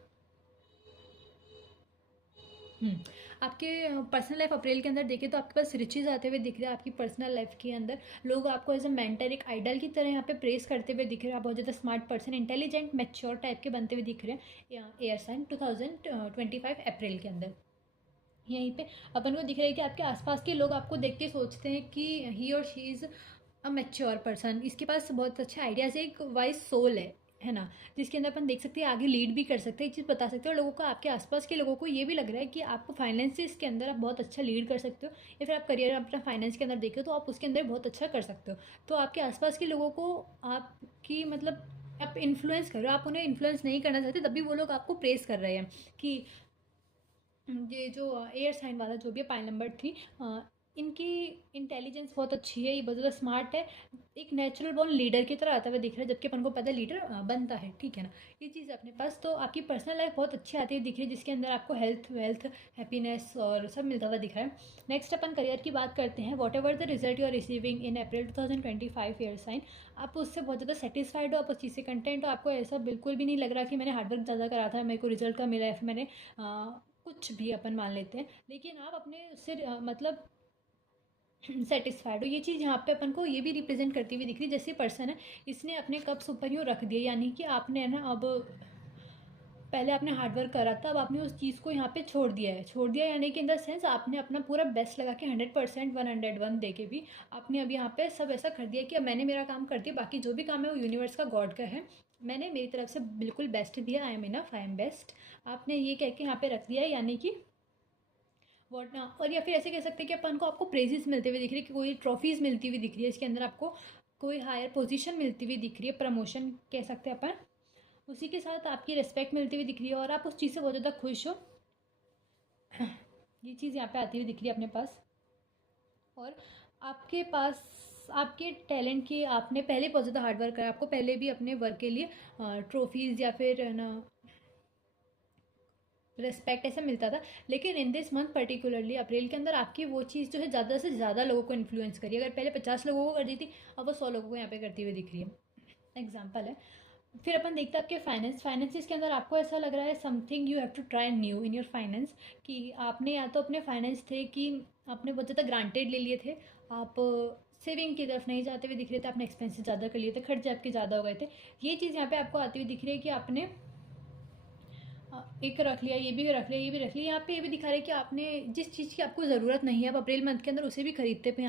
आपके पर्सनल लाइफ अप्रैल के अंदर देखें तो आपके पास रिचेज आते हुए दिख रहे हैं। आपकी पर्सनल लाइफ के अंदर लोग आपको एज अ मेंटर, एक आइडल की तरह यहाँ पे प्रेस करते हुए दिख रहे हैं। आप बहुत ज़्यादा smart person, intelligent, mature type के बनते हुए दिख रहे हैं एयर साइन 2025 अप्रैल के अंदर। यहीं पे अपन को दिख रहा है कि आपके आसपास के लोग आपको देख के सोचते हैं कि ही और she is a mature person, इसके पास बहुत अच्छे आइडियाज़ है, एक वाइज सोल है ना, जिसके अंदर अपन देख सकते हैं आगे लीड भी कर सकते हैं, एक चीज़ बता सकते हैं। और लोगों को, आपके आसपास के लोगों को ये भी लग रहा है कि आपको फाइनेंसिस के अंदर आप बहुत अच्छा लीड कर सकते हो, या फिर आप करियर अपना फाइनेंस के अंदर देखो तो आप उसके अंदर बहुत अच्छा कर सकते हो। तो आपके आसपास के लोगों को आपकी मतलब आप इन्फ्लुएंस करो, आप उन्हें इन्फ्लुएंस नहीं करना चाहते, तभी वो लोग आपको प्रेस कर रहे हैं कि ये जो एयर साइन वाला जो भी है पाई नंबर 3, इनकी इंटेलिजेंस बहुत अच्छी है, ये बहुत ज़्यादा स्मार्ट है, एक नेचुरल बॉर्न लीडर की तरह आता हुआ दिख रहा है, जबकि अपन को पता है लीडर बनता है, ठीक है ना। ये चीज़ अपने पास तो आपकी पर्सनल लाइफ बहुत अच्छी आती है दिख रही है, जिसके अंदर आपको हेल्थ, वेल्थ, हैप्पीनेस और सब मिलता हुआ दिख रहा है। नेक्स्ट अपन करियर की बात करते हैं। Whatever the result you are receiving in April 2025 year sign, आप उससे बहुत ज़्यादा सेटिस्फाइड हो, आप उस चीज़ से कंटेंट हो, आपको ऐसा बिल्कुल भी नहीं लग रहा कि मैंने हार्डवर्क ज़्यादा करा था, मेरे को रिजल्ट का मिला है, फिर मैंने कुछ भी अपन मान लेते हैं, लेकिन आप अपने उससे मतलब सेटिस्फाइड हो। ये चीज़ यहाँ पे अपन को ये भी रिप्रेजेंट करती हुई दिख रही है, जैसे पर्सन है इसने अपने कप्स ऊपर यूँ रख दिए, यानी कि आपने ना अब पहले आपने हार्डवर्क करा था, अब आपने उस चीज़ को यहाँ पे छोड़ दिया है। छोड़ दिया यानी कि इन द सेंस आपने अपना पूरा बेस्ट लगा के 100%, 101 दे के भी आपने अब यहाँ पे सब ऐसा कर दिया कि अब मैंने मेरा काम कर दिया, बाकी जो भी काम है वो यूनिवर्स का, गॉड का है, मैंने मेरी तरफ से बिल्कुल बेस्ट दिया, I am enough, I am best, आपने ये कह के यहाँ पे रख दिया है, यानी कि वॉट ना। और या फिर ऐसे कह सकते हैं कि अपन को आपको प्रेजेस मिलते हुए दिख रही है, कि कोई ट्रॉफीज़ मिलती हुई दिख रही है, इसके अंदर आपको कोई हायर पोजीशन मिलती हुई दिख रही है, प्रमोशन कह सकते हैं अपन, उसी के साथ आपकी रिस्पेक्ट मिलती हुई दिख रही है और आप उस चीज़ से बहुत ज़्यादा खुश हो। ये चीज़ यहाँ पे आती हुई दिख रही है अपने पास। और आपके पास आपके टैलेंट की, आपने पहले बहुत ज़्यादा हार्ड वर्क करा, आपको पहले भी अपने वर्क के लिए ट्रॉफीज़ या फिर ना रिस्पेक्ट ऐसा मिलता था, लेकिन इन दिस मंथ पर्टिकुलरली अप्रैल के अंदर आपकी वो चीज़ जो है ज़्यादा से ज़्यादा लोगों को इन्फ्लुएंस करी। अगर पहले 50 लोगों को कर दी थी, अब वो 100 लोगों को यहाँ पे करती हुई दिख रही है। एग्जाम्पल है। फिर अपन देखते हैं आपके फाइनेंसिस के अंदर आपको ऐसा लग रहा है something you have to try new in your finance, कि आपने या तो अपने फाइनेंस थे कि आपने बहुत ज़्यादा ग्रांटेड ले लिए थे, आप सेविंग की तरफ नहीं जाते हुए दिख रहे थे, आपने एक्सपेंसेस ज़्यादा कर लिए थे, खर्चे आपके ज़्यादा हो गए थे। ये चीज़ यहाँ पे आपको आती हुई दिख रही है कि आपने एक रख लिया, ये भी रख लिया, ये भी रख लिया। यहाँ पे ये भी दिखा रहा है कि आपने जिस चीज़ की आपको ज़रूरत नहीं है, आप अप्रैल मंथ के अंदर उसे भी खरीदते हुए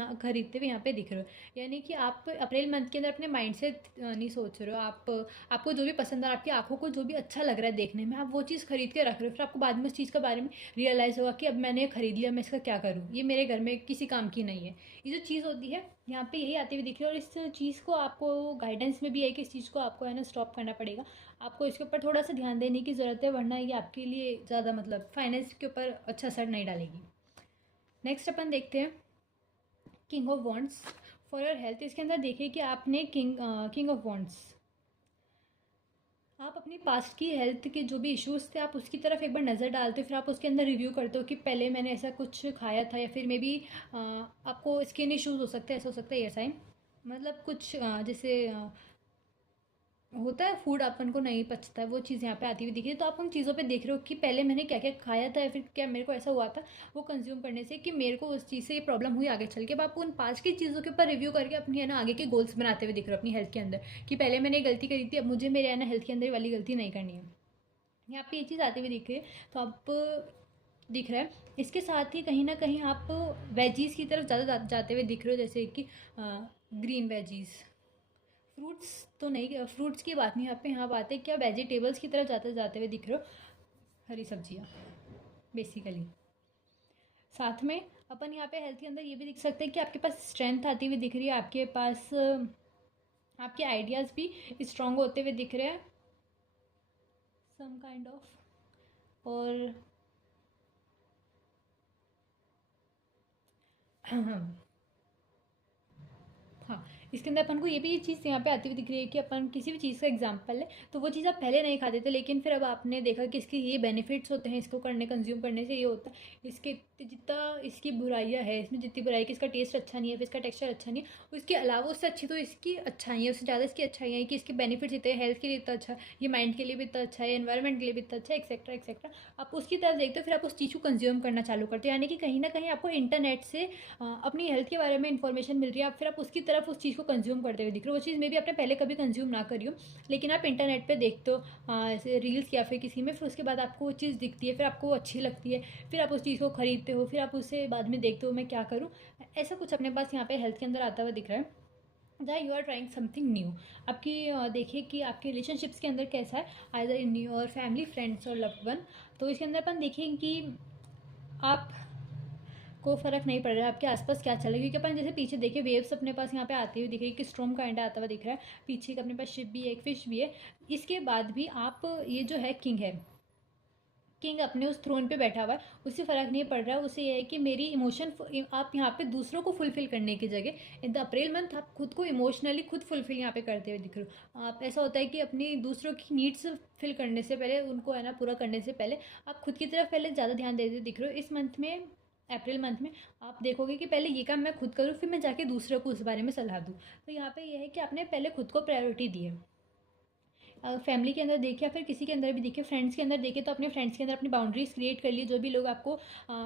यहाँ पे दिख रहे हो, यानी कि आप अप्रैल मंथ के अंदर अपने माइंड से नहीं सोच रहे हो, आप आपको जो भी पसंद आ रहा है, आपकी आंखों को जो भी अच्छा लग रहा है देखने में, आप वो चीज़ खरीद के रख रहे हो, फिर आपको बाद में उस चीज़ के बारे में रियलाइज़ होगा कि अब मैंने खरीद लिया, मैं इसका क्या करूँ, ये मेरे घर में किसी काम की नहीं है। ये जो चीज़ होती है यहाँ पे यही आती हुई दिख रही है, और इस चीज़ को आपको गाइडेंस में भी है कि इस चीज़ को आपको है ना स्टॉप करना पड़ेगा, आपको इसके ऊपर थोड़ा सा ध्यान देने की ज़रूरत है, वरना ये आपके लिए ज़्यादा मतलब फाइनेंस के ऊपर अच्छा असर नहीं डालेगी। नेक्स्ट अपन देखते हैं king of wands for your health. इसके अंदर देखिए कि आपने किंग ऑफ वॉन्ड्स, आप अपनी पास्ट की हेल्थ के जो भी इश्यूज़ थे आप उसकी तरफ एक बार नज़र डालते हो, फिर आप उसके अंदर रिव्यू करते हो कि पहले मैंने ऐसा कुछ खाया था, या फिर मे बी आपको स्किन इश्यूज़ हो सकते हैं, ऐसा हो सकता है ये साइन, मतलब कुछ जैसे होता है फूड अपन को नहीं पचता है, वो चीज़ यहाँ पे आती हुई दिख रही है। तो आप उन चीज़ों पे देख रहे हो कि पहले मैंने क्या क्या खाया था, या फिर क्या मेरे को ऐसा हुआ था वो कंज्यूम करने से कि मेरे को उस चीज़ से ये प्रॉब्लम हुई आगे चल के। अब आप उन 5 की चीज़ों के ऊपर रिव्यू करके अपनी है ना आगे के गोल्स बनाते हुए दिख रहे हो अपनी हेल्थ के अंदर, कि पहले मैंने ये गलती करी थी, अब मुझे मेरे है ना हेल्थ के अंदर वाली गलती नहीं करनी है। यहाँ पे ये चीज़ आती हुई दिख रही है। तो आप दिख रहा है, इसके साथ ही कहीं ना कहीं आप वेजीज़ की तरफ ज़्यादा जाते हुए दिख रहे हो, जैसे कि ग्रीन वेजीज़, फ्रूट्स तो नहीं, फ्रूट्स की बात नहीं यहाँ पे, यहाँ बात है क्या वेजिटेबल्स की तरफ जाते जाते हुए दिख रहे हो, हरी सब्जियाँ। बेसिकली। साथ में अपन यहाँ पे हेल्थ के अंदर ये भी दिख सकते हैं कि आपके पास स्ट्रेंथ आती हुई दिख रही है, आपके पास आपके आइडियाज़ भी स्ट्रांग होते हुए दिख रहे हैं सम काइंड ऑफ। और हाँ, इसके अंदर अपन को ये भी चीज़ यहाँ पे आती हुई दिख रही है कि अपन किसी भी चीज़ का एग्जांपल है तो वो चीज़ आप पहले नहीं खाते थे, लेकिन फिर अब आपने देखा कि इसके ये बेनिफिट्स होते हैं, इसको करने कंज्यूम करने से ये होता है, इसके जितना इसकी बुराइयाँ है, इसमें जितनी बुराई कि इसका टेस्ट अच्छा नहीं है, फिर इसका टेक्सचर अच्छा नहीं है, उसके अलावा उससे अच्छी तो इसकी अच्छाई है, उससे ज़्यादा इसकी अच्छाई है कि इसके बेनिफिट्स इतने, हेल्थ के लिए इतना अच्छा, ये माइंड के लिए भी इतना अच्छा है, एनवायरमेंट के लिए भी इतना अच्छा है, एक्सेट्रा एक्सेट्रा। आप उसकी तरफ देखते हो, फिर आप उस चीज़ को कंज्यूम करना चालू करते हो, यानी कि कहीं ना कहीं आपको इंटरनेट से अपनी हेल्थ के बारे में इंफॉर्मेशन मिल रही है, आप फिर आप उसकी तरफ उस चीज़ को कंज्यूम करते हुए दिख रहे हो। वो चीज़ मे भी आपने पहले कभी कंज्यूम ना करी हो, लेकिन आप इंटरनेट पे देखते हो ऐसे रील्स या फिर किसी में, फिर उसके बाद आपको वो चीज़ दिखती है, फिर आपको वो अच्छी लगती है, फिर आप उस चीज़ को खरीदते हो, फिर आप उससे बाद में देखते हो मैं क्या करूँ। ऐसा कुछ अपने पास यहाँ पे हेल्थ के अंदर आता हुआ दिख रहा है, जहाँ you are trying something new. आपकी देखिए कि आपके रिलेशनशिप्स के अंदर कैसा है, either in your family, friends और लव्ड वन। तो इसके अंदर अपन देखें कि आप को फ़र्क नहीं पड़ रहा है आपके आसपास क्या चल रहा है, क्योंकि अपन जैसे पीछे देखिए वेव्स अपने पास यहाँ पे आती हुई दिख रही है कि स्ट्रॉम काइंड आता हुआ दिख रहा है, पीछे एक अपने पास शिप भी है, एक फिश भी है। इसके बाद भी आप ये जो है किंग है, किंग अपने उस थ्रोन पे बैठा हुआ है, उससे फ़र्क नहीं पड़ रहा है, उसे ये है कि मेरी इमोशन, आप यहाँ पे दूसरों को फुलफिल करने की जगह इन द अप्रैल मंथ आप खुद को इमोशनली खुद फुलफिल यहाँ पे करते हुए दिख रहे हो। आप ऐसा होता है कि अपनी दूसरों की नीड्स फिल करने से पहले, उनको है ना पूरा करने से पहले आप खुद की तरफ पहले ज़्यादा ध्यान देते दिख रहे हो। इस मंथ में, अप्रैल मंथ में आप देखोगे कि पहले ये काम मैं खुद करूँ, फिर मैं जाके दूसरों को उस बारे में सलाह दूँ। तो यहाँ पे ये है कि आपने पहले खुद को प्रायोरिटी दी है। फैमिली के अंदर देखिए या फिर किसी के अंदर भी देखिए, फ्रेंड्स के अंदर देखिए तो अपने फ्रेंड्स के अंदर अपनी बाउंड्रीज क्रिएट कर ली, जो भी लोग आपको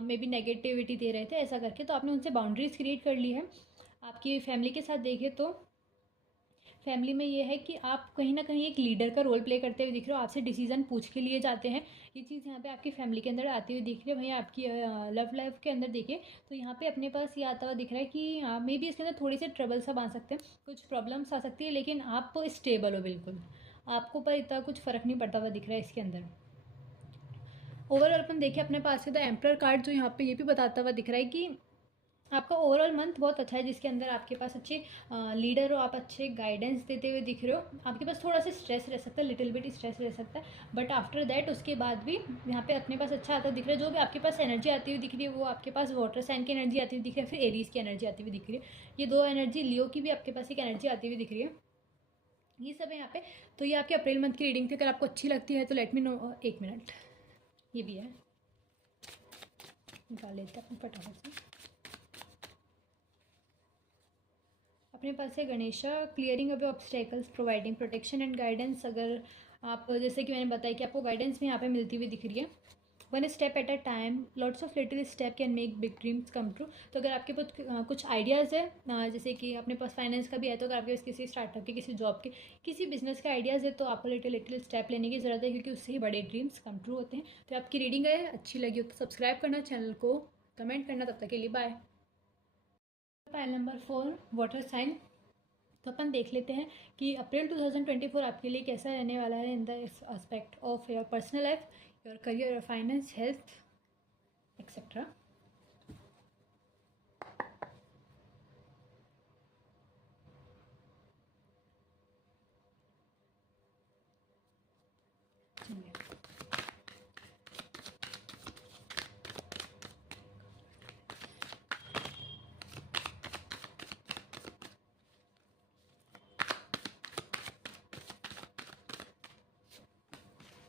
मे बी नेगेटिविटी दे रहे थे ऐसा करके, तो आपने उनसे बाउंड्रीज क्रिएट कर ली है। आपकी फैमिली के साथ देखिए तो फैमिली में ये है कि आप कहीं ना कहीं एक लीडर का रोल प्ले करते हुए दिख रहे हो, आपसे डिसीजन पूछ के लिए जाते हैं। ये चीज़ यहाँ पे आपकी फैमिली के अंदर आती हुई दिख रही है। वहीं आपकी लव लाइफ के अंदर देखिए तो यहाँ पे अपने पास ये आता हुआ दिख रहा है कि मे बी इसके अंदर थोड़ी सी ट्रबल सब आ सकते हैं, कुछ प्रॉब्लम्स आ सकती है, लेकिन आप स्टेबल हो बिल्कुल, आपको पर इतना कुछ फ़र्क नहीं पड़ता हुआ दिख रहा है इसके अंदर। ओवरऑल अपन देखिए अपने पास से द एम्प्रर कार्ड जो यहाँ पे ये भी बताता हुआ दिख रहा है कि आपका ओवरऑल मंथ बहुत अच्छा है, जिसके अंदर आपके पास अच्छे लीडर हो, आप अच्छे गाइडेंस देते हुए दिख रहे हो। आपके पास थोड़ा सा स्ट्रेस रह सकता है, लिटिल बिट स्ट्रेस रह सकता है, बट आफ्टर दैट उसके बाद भी यहाँ पे अपने पास अच्छा आता दिख रहा है। जो भी आपके पास एनर्जी आती हुई दिख रही है वो आपके पास वाटर साइन की एनर्जी आती हुई दिख रही है, फिर एरीज की एनर्जी आती हुई दिख रही है। ये दो एनर्जी, लियो की भी आपके पास एक एनर्जी आती हुई दिख रही है, ये सब है यहाँ पे। तो ये आपके अप्रैल मंथ की रीडिंग थी, अगर आपको अच्छी लगती है तो लेट मी नो। एक मिनट, ये भी है, निकाल लेते हैं अपने फटाफट से। अपने पास है Ganesha, clearing away obstacles, providing protection and guidance. अगर आप, जैसे कि मैंने बताया कि आपको गाइडेंस भी यहाँ पे मिलती हुई दिख रही है। One step at a time, lots of little step can make big dreams come true. तो अगर आपके पास कुछ आइडियाज़ है, जैसे कि अपने पास फाइनेंस का भी है, तो अगर आपके पास किसी स्टार्टअप के, किसी जॉब के, किसी बिजनेस के आइडियाज़ है, तो आपको लिटिल लिटिल स्टेप लेने की ज़रूरत है, क्योंकि उससे ही बड़े ड्रीम्स कम ट्रू होते हैं। तो आपकी रीडिंग है, अच्छी लगी हो तो सब्सक्राइब करना चैनल को, कमेंट करना। तब तक के लिए bye. File number 4, water sign. तो अपन देख लेते हैं कि अप्रैल 2024 आपके लिए कैसा रहने वाला है in the aspect of your personal life, your career, your finance, health etcetera.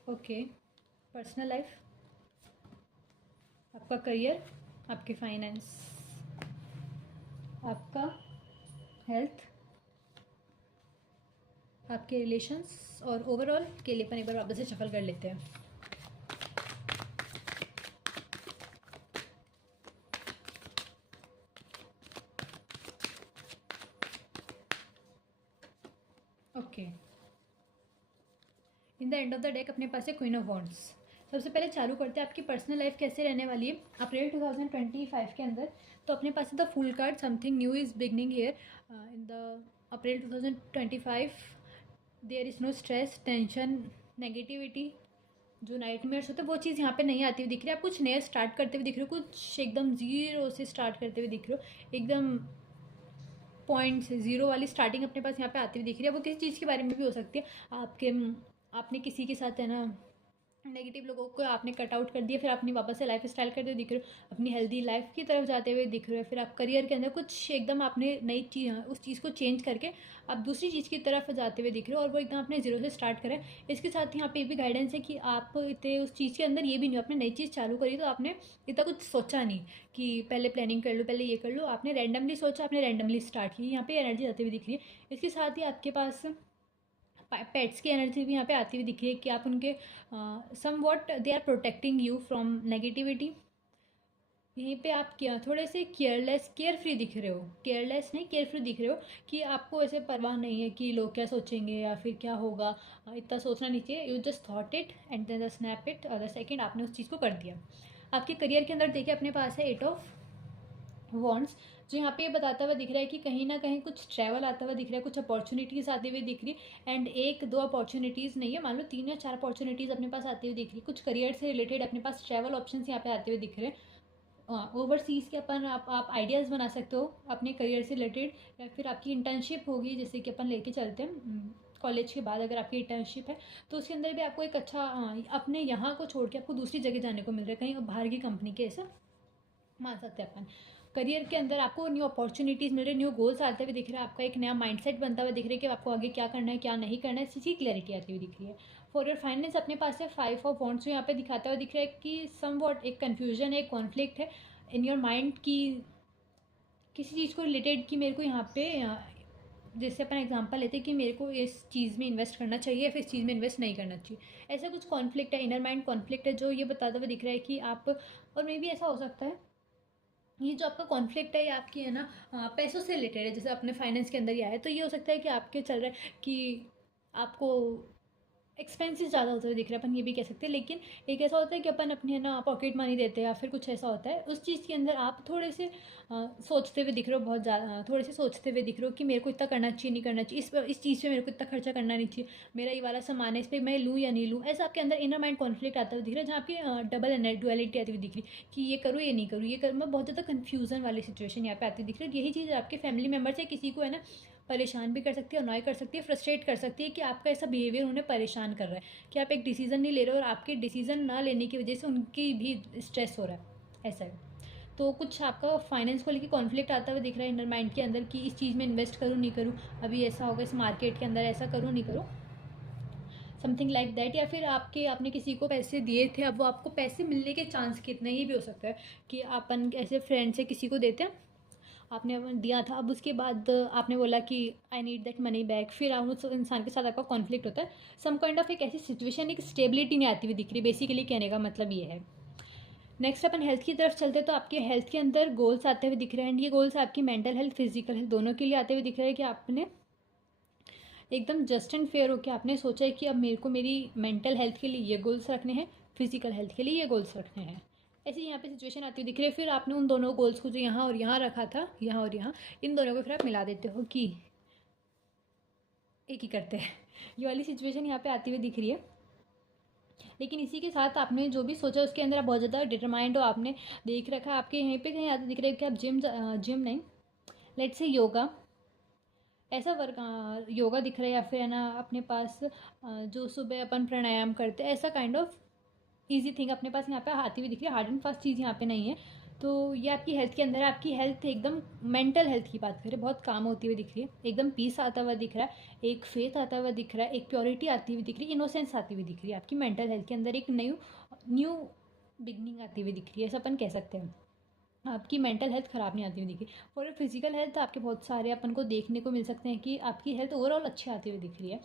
Okay, personal life, आपका करियर, आपके फाइनेंस, आपका हेल्थ, आपके रिलेशंस और ओवरऑल के लिए अपन एक बार वापस से शफल कर लेते हैं। Okay, in the end of the deck अपने पास है क्वीन ऑफ वॉन्ड्स। सबसे पहले चालू करते हैं आपकी पर्सनल लाइफ कैसे रहने वाली है अप्रैल 2025 के अंदर। तो अपने पास है the fool card, something new is beginning here in the April 2025। There is no stress, tension, negativity, जो नाइटमेयर्स होते हैं वो चीज़ यहाँ पे नहीं आती हुई दिख रही है। आप कुछ नया स्टार्ट करते हुए दिख रहे हो, कुछ एकदम ज़ीरो से स्टार्ट करते हुए दिख रहे हो, एकदम पॉइंट से ज़ीरो वाली स्टार्टिंग अपने पास यहाँ पे आती हुई दिख रही है। वो किसी चीज़ के बारे में भी हो सकती है, आपके आपने किसी के साथ है ना नेगेटिव लोगों को आपने कट आउट कर दिया, फिर अपनी वापस से लाइफ स्टाइल करते हुए दिख रहे हो, अपनी हेल्दी लाइफ की तरफ जाते हुए दिख रहे हो, फिर आप करियर के अंदर कुछ एकदम आपने नई चीज़ उस चीज़ को चेंज करके आप दूसरी चीज़ की तरफ जाते हुए दिख रहे हो, और वो एकदम आपने जीरो से स्टार्ट करें। इसके साथ यहाँ पे भी गाइडेंस है कि आप इतने उस चीज़ के अंदर ये भी नहीं, आपने नई चीज़ चालू करी तो आपने इतना कुछ सोचा नहीं कि पहले प्लानिंग कर लो, पहले ये कर लो, आपने रैंडमली सोचा, आपने रैंडमली स्टार्ट की। यहाँ पे एनर्जी आती हुई दिख रही है। इसके साथ ही आपके पास पेट्स की एनर्जी भी यहाँ पे आती हुई दिख रही है कि आप उनके somewhat they are protecting you from negativity. यहीं पे आप क्या थोड़े से केयरलेस केयर फ्री दिख रहे हो, केयरलेस नहीं केयर फ्री दिख रहे हो, कि आपको ऐसे परवाह नहीं है कि लोग क्या सोचेंगे या फिर क्या होगा, इतना सोचना नहीं चाहिए। You just thought it and then the snap it और द सेकेंड आपने उस चीज़ को कर दिया। आपके करियर के अंदर देखिए अपने पास है 8 ऑफ वॉन्ट्स, जो यहाँ पे ये बताता हुआ दिख रहा है कि कहीं ना कहीं कुछ ट्रैवल आता हुआ दिख रहा है, कुछ अपॉर्चुनिटीज़ आती हुई दिख रही है। एंड एक दो अपॉर्चुनिटीज़ नहीं है, मान लो 3 या 4 अपॉर्चुनिटीज़ अपने पास आती हुई दिख रही है। कुछ करियर से रिलेटेड अपने पास ट्रैवल ऑप्शन यहाँ पे आते हुए दिख रहे हैं। ओवरसीज़ के अपन आप आइडियाज़ बना सकते हो अपने करियर से रिलेटेड, या फिर आपकी इंटर्नशिप होगी जैसे कि अपन लेके चलते हैं कॉलेज के बाद, अगर आपकी इंटर्नशिप है तो उसके अंदर भी आपको एक अच्छा अपने यहाँ को छोड़ के आपको दूसरी जगह जाने को मिल रहा है, कहीं बाहर की कंपनी के, ऐसा मान सकते हैं अपन। करियर के अंदर आपको न्यू अपॉर्चुनिटीज़ मिल रही है, न्यू गोल्स आते हुए दिख रहे हैं, आपका एक नया माइंडसेट बनता हुआ दिख रहा है कि आपको आगे क्या करना है क्या नहीं करना है, इसी की क्लैरिटी आती हुई दिख रही है। फॉर योर फाइनेंस अपने पास है 5 ऑफ वॉन्ट्स, जो यहाँ पे दिखाता हुआ दिख रहा है कि सम वॉट एक कन्फ्यूजन है, एक कॉन्फ्लिक्ट है इन योर माइंड की किसी चीज़ को रिलेटेड, कि मेरे को यहाँ पे जैसे अपन एग्जांपल लेते हैं कि मेरे को इस चीज़ में इन्वेस्ट करना चाहिए या फिर इस चीज़ में इन्वेस्ट नहीं करना चाहिए। ऐसा कुछ कॉन्फ्लिक्ट है, इनर माइंड कॉन्फ्लिक्ट है, जो ये बताता हुआ दिख रहा है कि आप, और मे भी ऐसा हो सकता है ये जो आपका कॉन्फ्लिक्ट है ये आपकी है ना पैसों से रिलेटेड है, जैसे अपने फाइनेंस के अंदर ही आया है, तो ये हो सकता है कि आपके चल रहा है कि आपको एक्सपेंसेस ज़्यादा होते हुए दिख रहे हैं, अपन ये भी कह सकते हैं। लेकिन एक ऐसा होता है कि अपन अपने है ना पॉकेट मनी देते हैं या फिर कुछ ऐसा होता है, उस चीज़ के अंदर आप थोड़े से सोचते हुए दिख रहे हो, बहुत ज़्यादा थोड़े से सोचते हुए दिख रहे हो कि मेरे को इतना करना चाहिए नहीं करना चाहिए, इस चीज़ पे मेरे को इतना खर्चा करना नहीं चाहिए, मेरा ये वाला सामान है इस पर मैं लूँ या नहीं लूँ। ऐसा आपके अंदर इनर माइंड कॉन्फ्लिक्ट आता हुआ दिख रहा है, जहाँ आपकी डबल डुअलिटी आती हुई दिख रही कि ये करूँ ये नहीं करूँ, ये करूँ, मैं बहुत ज़्यादा कन्फ्यूज़न वाली सिचुएशन यहाँ पे आती दिख रही है। यही चीज़ आपके फैमिली मेम्बर से किसी को है ना परेशान भी कर सकती है, अनॉय कर सकती है, फ्रस्ट्रेट कर सकती है कि आपका ऐसा बिहेवियर उन्हें परेशान कर रहा है कि आप एक डिसीज़न नहीं ले रहे हो, और आपके डिसीज़न ना लेने की वजह से उनकी भी स्ट्रेस हो रहा है, ऐसा है। तो कुछ आपका फाइनेंस को लेकर कॉन्फ्लिक्ट आता हुआ दिख रहा है इनर माइंड के अंदर कि इस चीज़ में इन्वेस्ट करूँ नहीं करूँ, अभी ऐसा होगा इस मार्केट के अंदर, ऐसा करूँ नहीं करूँ, समथिंग लाइक दैट। या फिर आपने किसी को पैसे दिए थे, अब वो आपको पैसे मिलने के चांस कितने, ये भी हो सकता है कि अपन ऐसे फ्रेंड से किसी को देते हैं, आपने दिया था, अब उसके बाद आपने बोला कि I need that money back, फिर आप उस इंसान के साथ आपका कॉन्फ्लिक्ट होता है, सम काइंड ऑफ एक ऐसी सिचुएशन, एक स्टेबिलिटी नहीं आती हुई दिख रही, बेसिकली कहने का मतलब ये है। नेक्स्ट अपन हेल्थ की तरफ चलते हैं, तो आपके हेल्थ के अंदर गोल्स आते हुए दिख रहे हैं, एंड ये गोल्स आपकी मेंटल हेल्थ फिजिकल हेल्थ दोनों के लिए आते हुए दिख रहे हैं कि आपने एकदम जस्ट एंड फेयर होकर आपने सोचा है कि अब मेरे को मेरी मेंटल हेल्थ के लिए ये गोल्स रखने हैं, फिजिकल हेल्थ के लिए ये गोल्स रखने हैं। ऐसी यहाँ पे सिचुएशन आती हुई दिख रही है। फिर आपने उन दोनों गोल्स को जो यहाँ और यहाँ रखा था, यहाँ और यहाँ, इन दोनों को फिर आप मिला देते हो कि एक ही करते हैं। ये वाली सिचुएशन यहाँ पे आती हुई दिख रही है। लेकिन इसी के साथ आपने जो भी सोचा उसके अंदर आप बहुत ज़्यादा डिटरमाइंड हो, आपने देख रखा है, आपके यहीं पे कहीं आते दिख रहा है कि आप जिम नहीं, लेट्स से योगा, ऐसा वर्क योगा दिख रहा है, या फिर है ना अपने पास जो सुबह अपन प्राणायाम करते हैं, ऐसा काइंड ऑफ ईजी थिंग अपने पास यहाँ पे आती हुई दिख रही है। हार्ड एंड फास्ट चीज़ यहाँ पे नहीं है। तो ये आपकी हेल्थ के अंदर है, आपकी हेल्थ एकदम मेंटल हेल्थ की बात करें बहुत काम होती हुई दिख रही है, एकदम पीस आता हुआ दिख रहा है, एक फेथ आता हुआ दिख रहा है, एक प्योरिटी आती हुई दिख रही है, इनोसेंस आती हुई दिख रही है, आपकी मेंटल हेल्थ के अंदर एक न्यू न्यू बिगनिंग आती हुई दिख रही है, ऐसा अपन कह सकते हैं। आपकी मेंटल हेल्थ ख़राब नहीं आती हुई दिखी। और फिजिकल हेल्थ आपके बहुत सारे अपन को देखने को मिल सकते हैं कि आपकी हेल्थ ओवरऑल अच्छी आती हुई दिख रही है।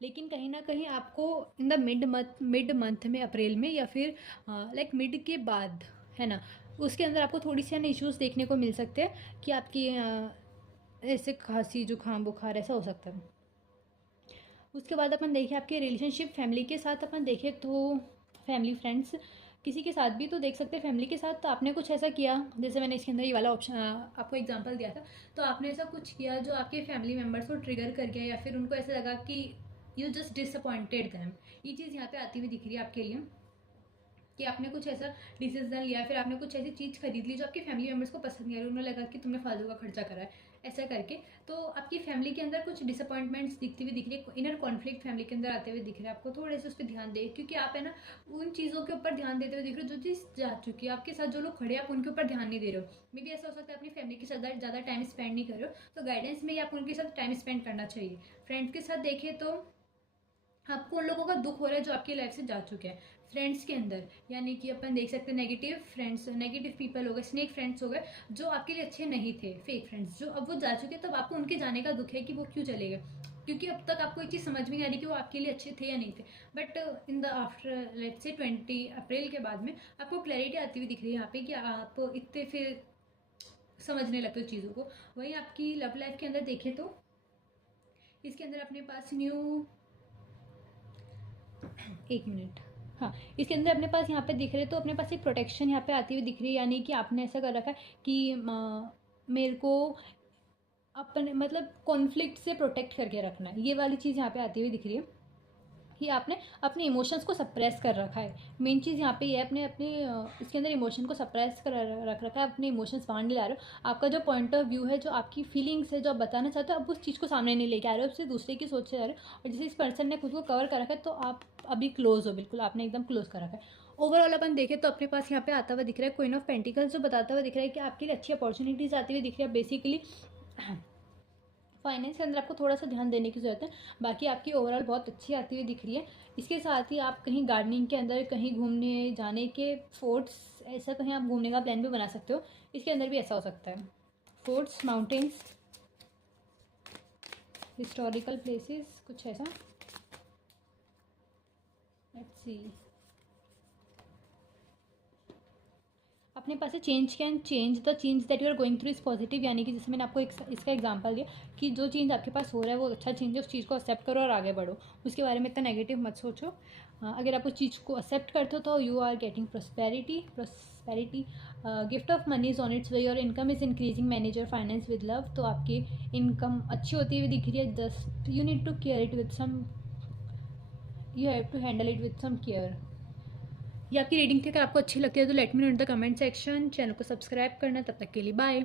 लेकिन कहीं ना कहीं आपको इन द मिड मंथ में, अप्रैल में, या फिर लाइक मिड के बाद है ना, उसके अंदर आपको थोड़ी सी अन्य इश्यूज़ देखने को मिल सकते हैं कि आपकी ऐसे खांसी जुकाम बुखार ऐसा हो सकता है। उसके बाद अपन देखें आपके रिलेशनशिप फैमिली के साथ, अपन देखें तो फैमिली फ्रेंड्स किसी के साथ भी तो देख सकते हैं। फैमिली के साथ तो आपने कुछ ऐसा किया, जैसे मैंने इसके अंदर ये वाला ऑप्शन आपको एग्जांपल दिया था, तो आपने ऐसा कुछ किया जो आपके फैमिली मेम्बर्स को ट्रिगर कर गया, या फिर उनको ऐसा लगा कि यू जस्ट डिसअपॉइंटेड दैम, ये चीज़ यहाँ पे आती हुई दिख रही है आपके लिए। कि आपने कुछ ऐसा डिसीजन लिया, फिर आपने कुछ ऐसी चीज़ खरीद ली जो आपकी फैमिली मेम्बर्स को पसंद नहीं आ रही, उन्हें लगा कि तुमने फालतू का खर्चा करा है ऐसा करके। तो आपकी फैमिली के अंदर कुछ डिसअपॉइंटमेंट्स दिखती हुई दिख रही है, इनर कॉन्फ्लिक्ट फैमिली के अंदर आते हुए दिख रहे हैं आपको, थोड़े से उस पर ध्यान दें, क्योंकि आप है ना उन चीज़ों के ऊपर ध्यान देते हुए दिख रहे हो जो चीज़ जा चुकी है आपके साथ, जो लोग खड़े हैं आप उनके ऊपर ध्यान नहीं दे रहे हो। मे भी ऐसा हो सकता है अपनी फैमिली के साथ ज़्यादा टाइम स्पेंड नहीं कर रहे हो, तो गाइडेंस में ही आप उनके साथ टाइम स्पेंड करना चाहिए। फ्रेंड्स के साथ देखें तो आपको उन लोगों का दुख हो रहा है जो आपकी लाइफ से जा चुके हैं। फ्रेंड्स के अंदर यानी कि अपन देख सकते हैं नेगेटिव फ्रेंड्स, नेगेटिव पीपल हो गए, स्नेक फ्रेंड्स हो गए, जो आपके लिए अच्छे नहीं थे, फेक फ्रेंड्स जो अब वो जा चुके, तब आपको उनके जाने का दुख है कि वो क्यों चले गए, क्योंकि अब तक आपको एक चीज़ समझ में नहीं आ रही कि वो आपके लिए अच्छे थे या नहीं थे। But in the after let's say 20 अप्रैल के बाद में आपको क्लैरिटी आती हुई दिख रही है यहाँ पे कि आप इतने फिर समझने लगते हो चीज़ों को। वहीं आपकी लव लाइफ के अंदर देखें तो इसके अंदर अपने पास न्यू, एक मिनट, हाँ, इसके अंदर अपने पास यहाँ पे दिख रहे, तो अपने पास एक प्रोटेक्शन यहाँ पे आती हुई दिख रही है, यानी कि आपने ऐसा कर रखा है कि मेरे को अपने मतलब कॉन्फ्लिक्ट से प्रोटेक्ट करके रखना है, ये वाली चीज़ यहाँ पे आती हुई दिख रही है कि आपने अपने इमोशंस को सप्रेस कर रखा है। मेन चीज़ यहाँ पे ये है, अपने इसके अंदर इमोशन को सप्रेस कर रख रखा है, अपने इमोशंस बाहर नहीं ला रहे हो। आपका जो पॉइंट ऑफ व्यू है, जो आपकी फीलिंग्स है, जो आप बताना चाहते हो, आप उस चीज़ को सामने नहीं लेके आ रहे हो, उससे दूसरे की सोच से आ रहे हो। और जैसे इस पर्सन ने खुद को कवर कर रखा है, तो आप अभी क्लोज हो, बिल्कुल आपने एकदम क्लोज कर रखा है। ओवरऑल अपन देखें तो अपने पास यहाँ पे आता हुआ दिख रहा है क्वीन ऑफ पेंटिकल्स, जो बताता हुआ दिख रहा है कि आपके लिए अच्छी अपॉर्चुनिटीज़ आती हुई दिख रही है। बेसिकली फाइनेंस के अंदर आपको थोड़ा सा ध्यान देने की ज़रूरत है, बाकी आपकी ओवरऑल बहुत अच्छी आती हुई दिख रही है। इसके साथ ही आप कहीं गार्डनिंग के अंदर कहीं घूमने जाने के, फोर्ट्स, ऐसा कहीं आप घूमने का प्लान भी बना सकते हो। इसके अंदर भी ऐसा हो सकता है, फोर्ट्स, माउंटेन्स, हिस्टोरिकल प्लेसेस, कुछ ऐसा। लेट्स सी, अपने पास है change can change, the change that you are going through is positive, यानी कि जैसे मैंने आपको इसका एग्जांपल दिया कि जो चेंज आपके पास हो रहा है वो अच्छा चेंज है, उस चीज़ को एक्सेप्ट करो और आगे बढ़ो, उसके बारे में इतना नेगेटिव मत सोचो। अगर आप उस चीज़ को एक्सेप्ट करते हो तो you are getting prosperity. Gift of money is on its way, your income is increasing, manage your finance with love, तो आपकी इनकम अच्छी होती हुई दिख रही है, just you need to care it with some, you have to handle it with some care. ये आपकी रीडिंग थी, अगर आपको अच्छी लगती है तो let me know in the comment section. Channel को सब्सक्राइब करना, तब तक के लिए बाय।